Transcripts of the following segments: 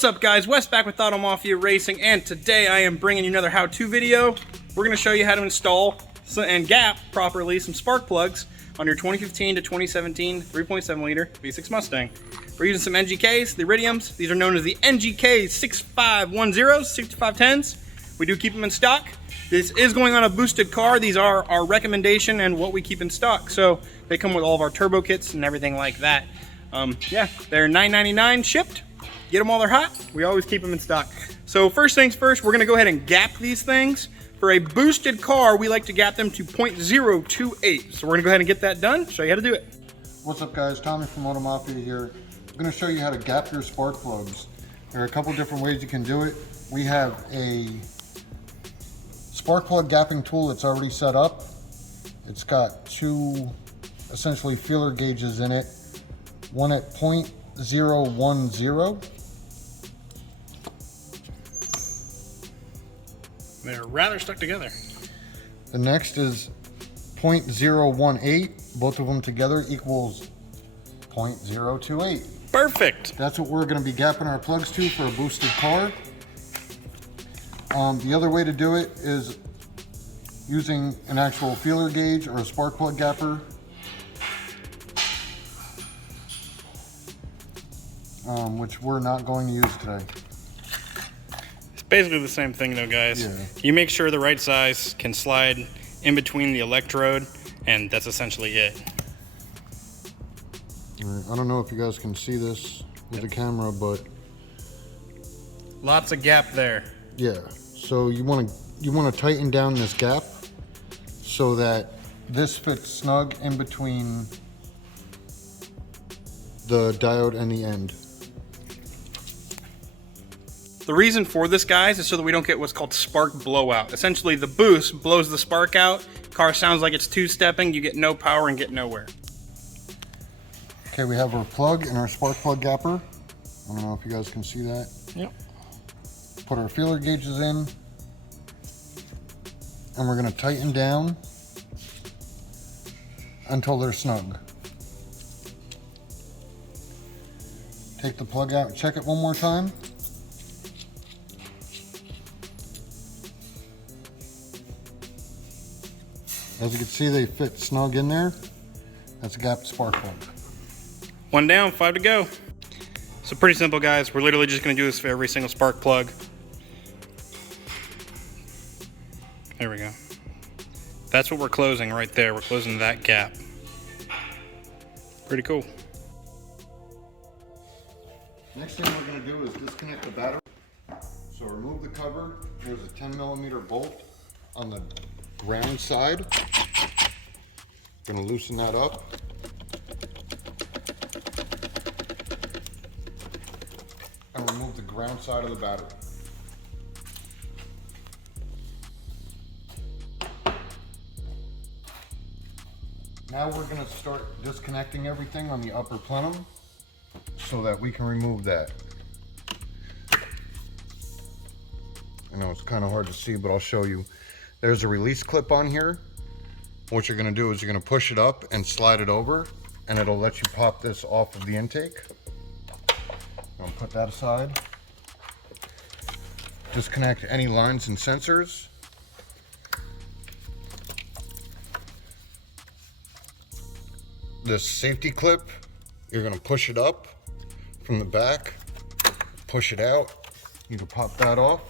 What's up guys, Wes back with Auto Mafia Racing, and today I am bringing you another how-to video. We're going to show you how to install and gap properly some spark plugs on your 2015 to 2017 3.7 liter V6 Mustang. We're using some NGKs, the Iridiums. These are known as the NGK 6510s, 6510s. We do keep them in stock. This is going on a boosted car. These are our recommendation and what we keep in stock. So they come with all of our turbo kits and everything like that. Yeah, they're $9.99 shipped. Get them while they're hot. We always keep them in stock. So first things first, we're gonna go ahead and gap these things. For a boosted car, we like to gap them to 0.028. So we're gonna go ahead and get that done, show you how to do it. What's up guys, Tommy from Auto Mafia here. I'm gonna show you how to gap your spark plugs. There are a couple different ways you can do it. We have a spark plug gapping tool that's already set up. It's got two essentially feeler gauges in it. One at 0.010. They're rather stuck together. The next is 0.018. Both of them together equals 0.028. Perfect. That's what we're going to be gapping our plugs to for a boosted car. The other way to do it is using an actual feeler gauge or a spark plug gapper. Which we're not going to use today. It's basically the same thing though, guys. Yeah. You make sure the right size can slide in between the electrode, and that's essentially it. All right, I don't know if you guys can see this with the camera, but Lots of gap there. yeah. So you want to tighten down this gap so that this fits snug in between the diode and the end. The reason for this, guys, is so that we don't get what's called spark blowout. Essentially, the boost blows the spark out. Car sounds like it's two-stepping. You get no power and get nowhere. Okay, we have our plug and our spark plug gapper. I don't know if you guys can see that. Yep. Put our feeler gauges in, and we're going to tighten down until they're snug. Take the plug out, check it one more time. As you can see, they fit snug in there. That's a gapped spark plug. One down, 5 to go. So pretty simple, guys. We're literally just going to do this for every single spark plug. There we go. That's what we're closing right there. We're closing that gap. Pretty cool. Next thing we're going to do is disconnect the battery. So remove the cover. There's a 10mm bolt on the ground side. Going to loosen that up. And remove the ground side of the battery. Now we're going to start disconnecting everything on the upper plenum so that we can remove that. I know it's kind of hard to see, but I'll show you. There's a release clip on here. What you're going to do is you're going to push it up and slide it over, and it'll let you pop this off of the intake. I'll put that aside. Disconnect any lines and sensors. This safety clip, you're going to push it up from the back, push it out. You can pop that off.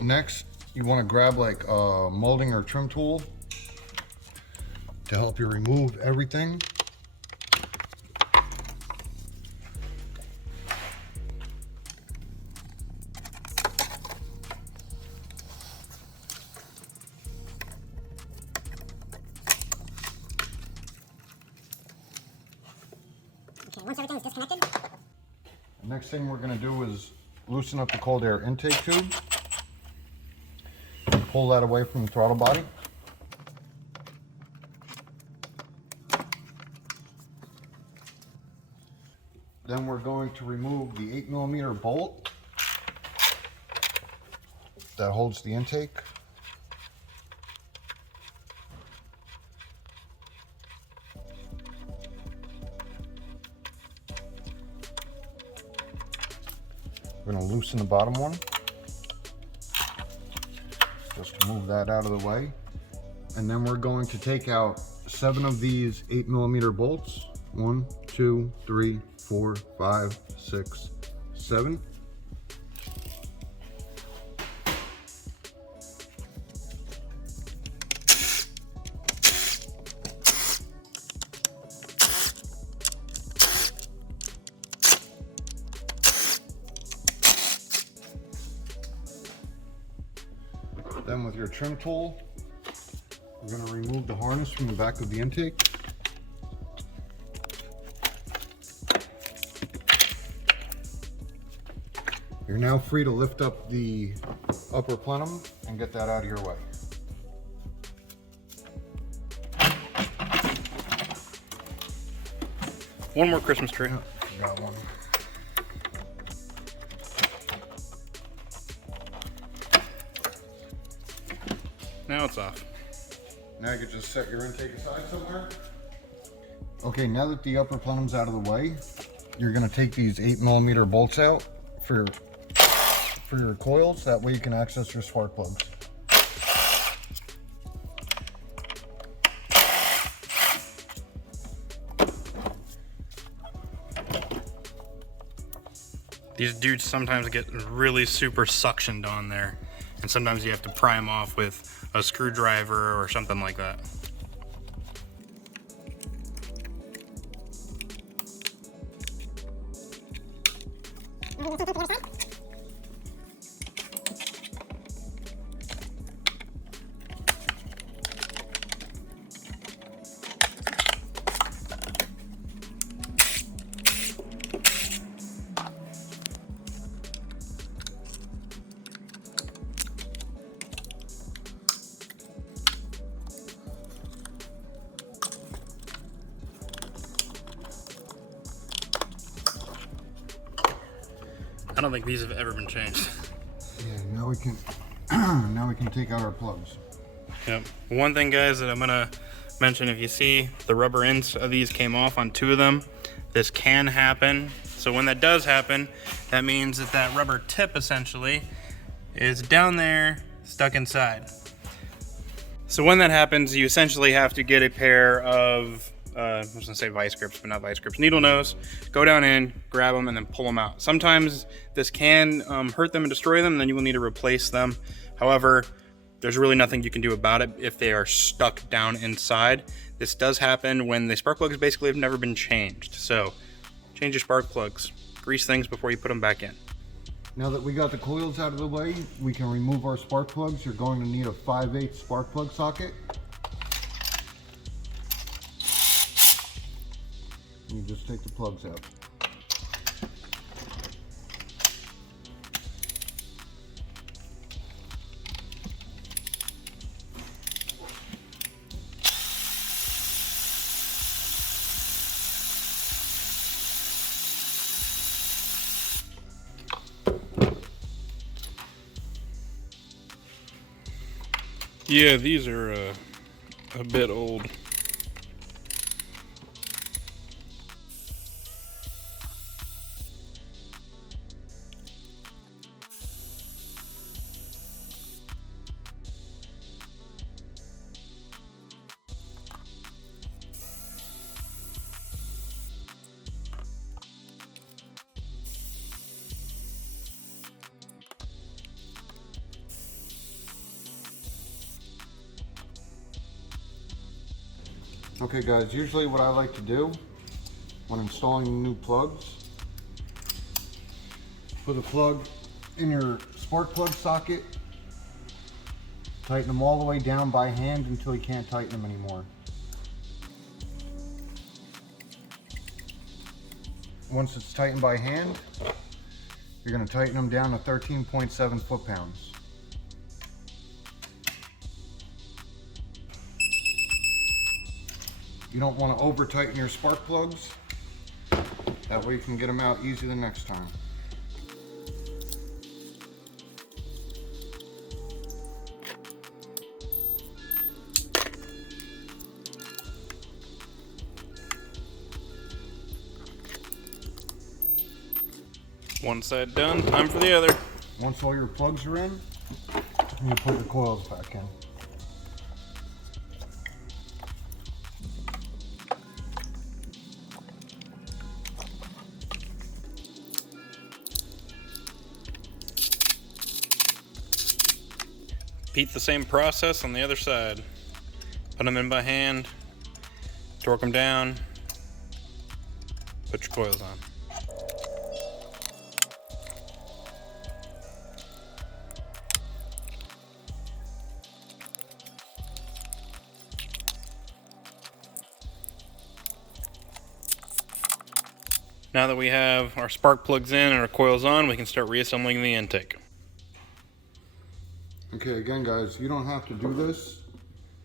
Next, you want to grab like a molding or trim tool to help you remove everything. Okay, once everything is disconnected. The next thing we're going to do is loosen up the cold air intake tube. Pull that away from the throttle body. Then we're going to remove the 8mm bolt that holds the intake. We're going to loosen the bottom one. Just move that out of the way. And then we're going to take out 7 of these 8mm bolts. 1, 2, 3, 4, 5, 6, 7. Then with your trim tool, we're going to remove the harness from the back of the intake. You're now free to lift up the upper plenum and get that out of your way. One more Christmas tree. Oh, got one. Now it's off. Now you can just set your intake aside somewhere. Okay, now that the upper plenum's out of the way, you're going to take these 8mm bolts out for your coils. That way you can access your spark plugs. These dudes sometimes get really super suctioned on there, and sometimes you have to pry them off with a screwdriver or something like that. I don't think these have ever been changed. Yeah, now we can take out our plugs. Yep. One thing, guys, that I'm gonna mention, if you see the rubber ends of these came off on 2 of them, this can happen. So when that does happen, that means that that rubber tip essentially is down there, stuck inside. So when that happens, you essentially have to get a pair of I was gonna say vice grips, but not vice grips, needle nose, go down in, grab them, and then pull them out. Sometimes this can hurt them and destroy them, and then you will need to replace them. However, there's really nothing you can do about it if they are stuck down inside. This does happen when the spark plugs basically have never been changed. So change your spark plugs, grease things before you put them back in. Now that we got the coils out of the way, we can remove our spark plugs. You're going to need a 5/8 spark plug socket. You just take the plugs out. Yeah, these are a bit old. Okay guys, usually what I like to do when installing new plugs, put a plug in your spark plug socket, tighten them all the way down by hand until you can't tighten them anymore. Once it's tightened by hand, you're going to tighten them down to 13.7 foot-pounds. You don't want to over tighten your spark plugs. That way you can get them out easy the next time. One side done, time for the other. Once all your plugs are in, you put your coils back in. Repeat the same process on the other side. Put them in by hand, torque them down, put your coils on. Now that we have our spark plugs in and our coils on, we can start reassembling the intake. Okay, again guys, you don't have to do this.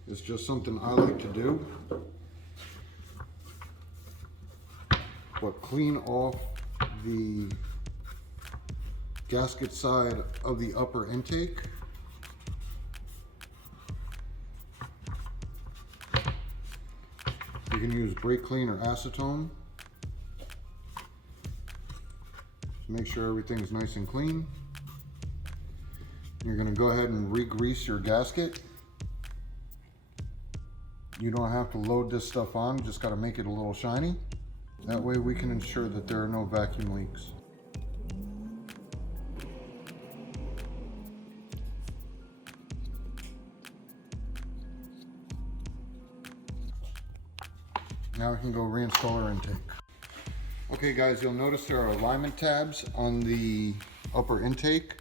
It's just something I like to do. But clean off the gasket side of the upper intake. You can use brake clean or acetone. Make sure everything's nice and clean. You're going to go ahead and re-grease your gasket. You don't have to load this stuff on, just got to make it a little shiny. That way we can ensure that there are no vacuum leaks. Now we can go reinstall our intake. Okay guys, you'll notice there are alignment tabs on the upper intake.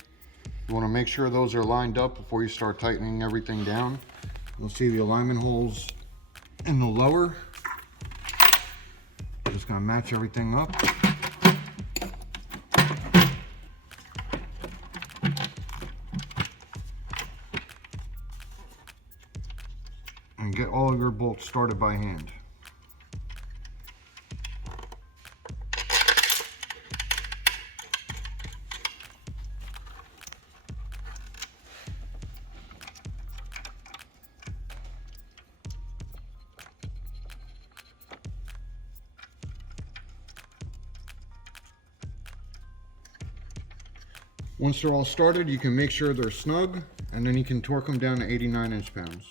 You want to make sure those are lined up before you start tightening everything down. You'll see the alignment holes in the lower. Just going to match everything up. And get all of your bolts started by hand. Once they're all started, you can make sure they're snug, and then you can torque them down to 89 inch-pounds.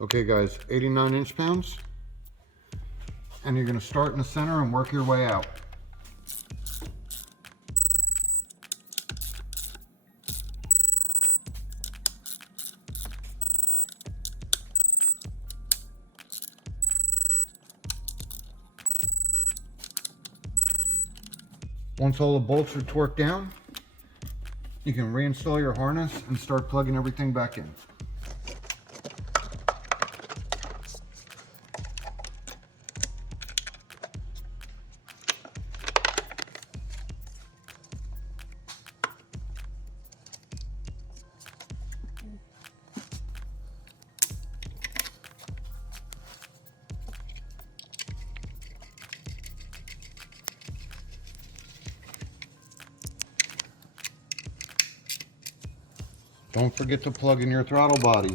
Okay guys, 89 inch-pounds, and you're going to start in the center and work your way out. Once all the bolts are torqued down, you can reinstall your harness and start plugging everything back in. Don't forget to plug in your throttle body.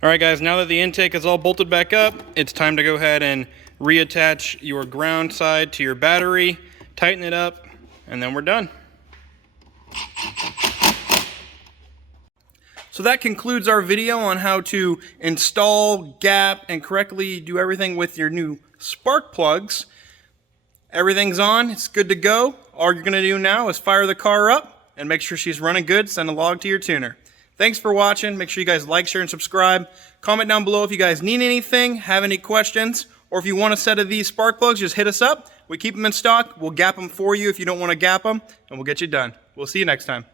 All right guys, now that the intake is all bolted back up, it's time to go ahead and reattach your ground side to your battery, tighten it up, and then we're done. So that concludes our video on how to install, gap, and correctly do everything with your new spark plugs. Everything's on, it's good to go. All you're gonna do now is fire the car up and make sure she's running good, send a log to your tuner. Thanks for watching. Make sure you guys like, share, and subscribe. Comment down below if you guys need anything, have any questions, or if you want a set of these spark plugs, just hit us up. We keep them in stock. We'll gap them for you if you don't want to gap them, and we'll get you done. We'll see you next time.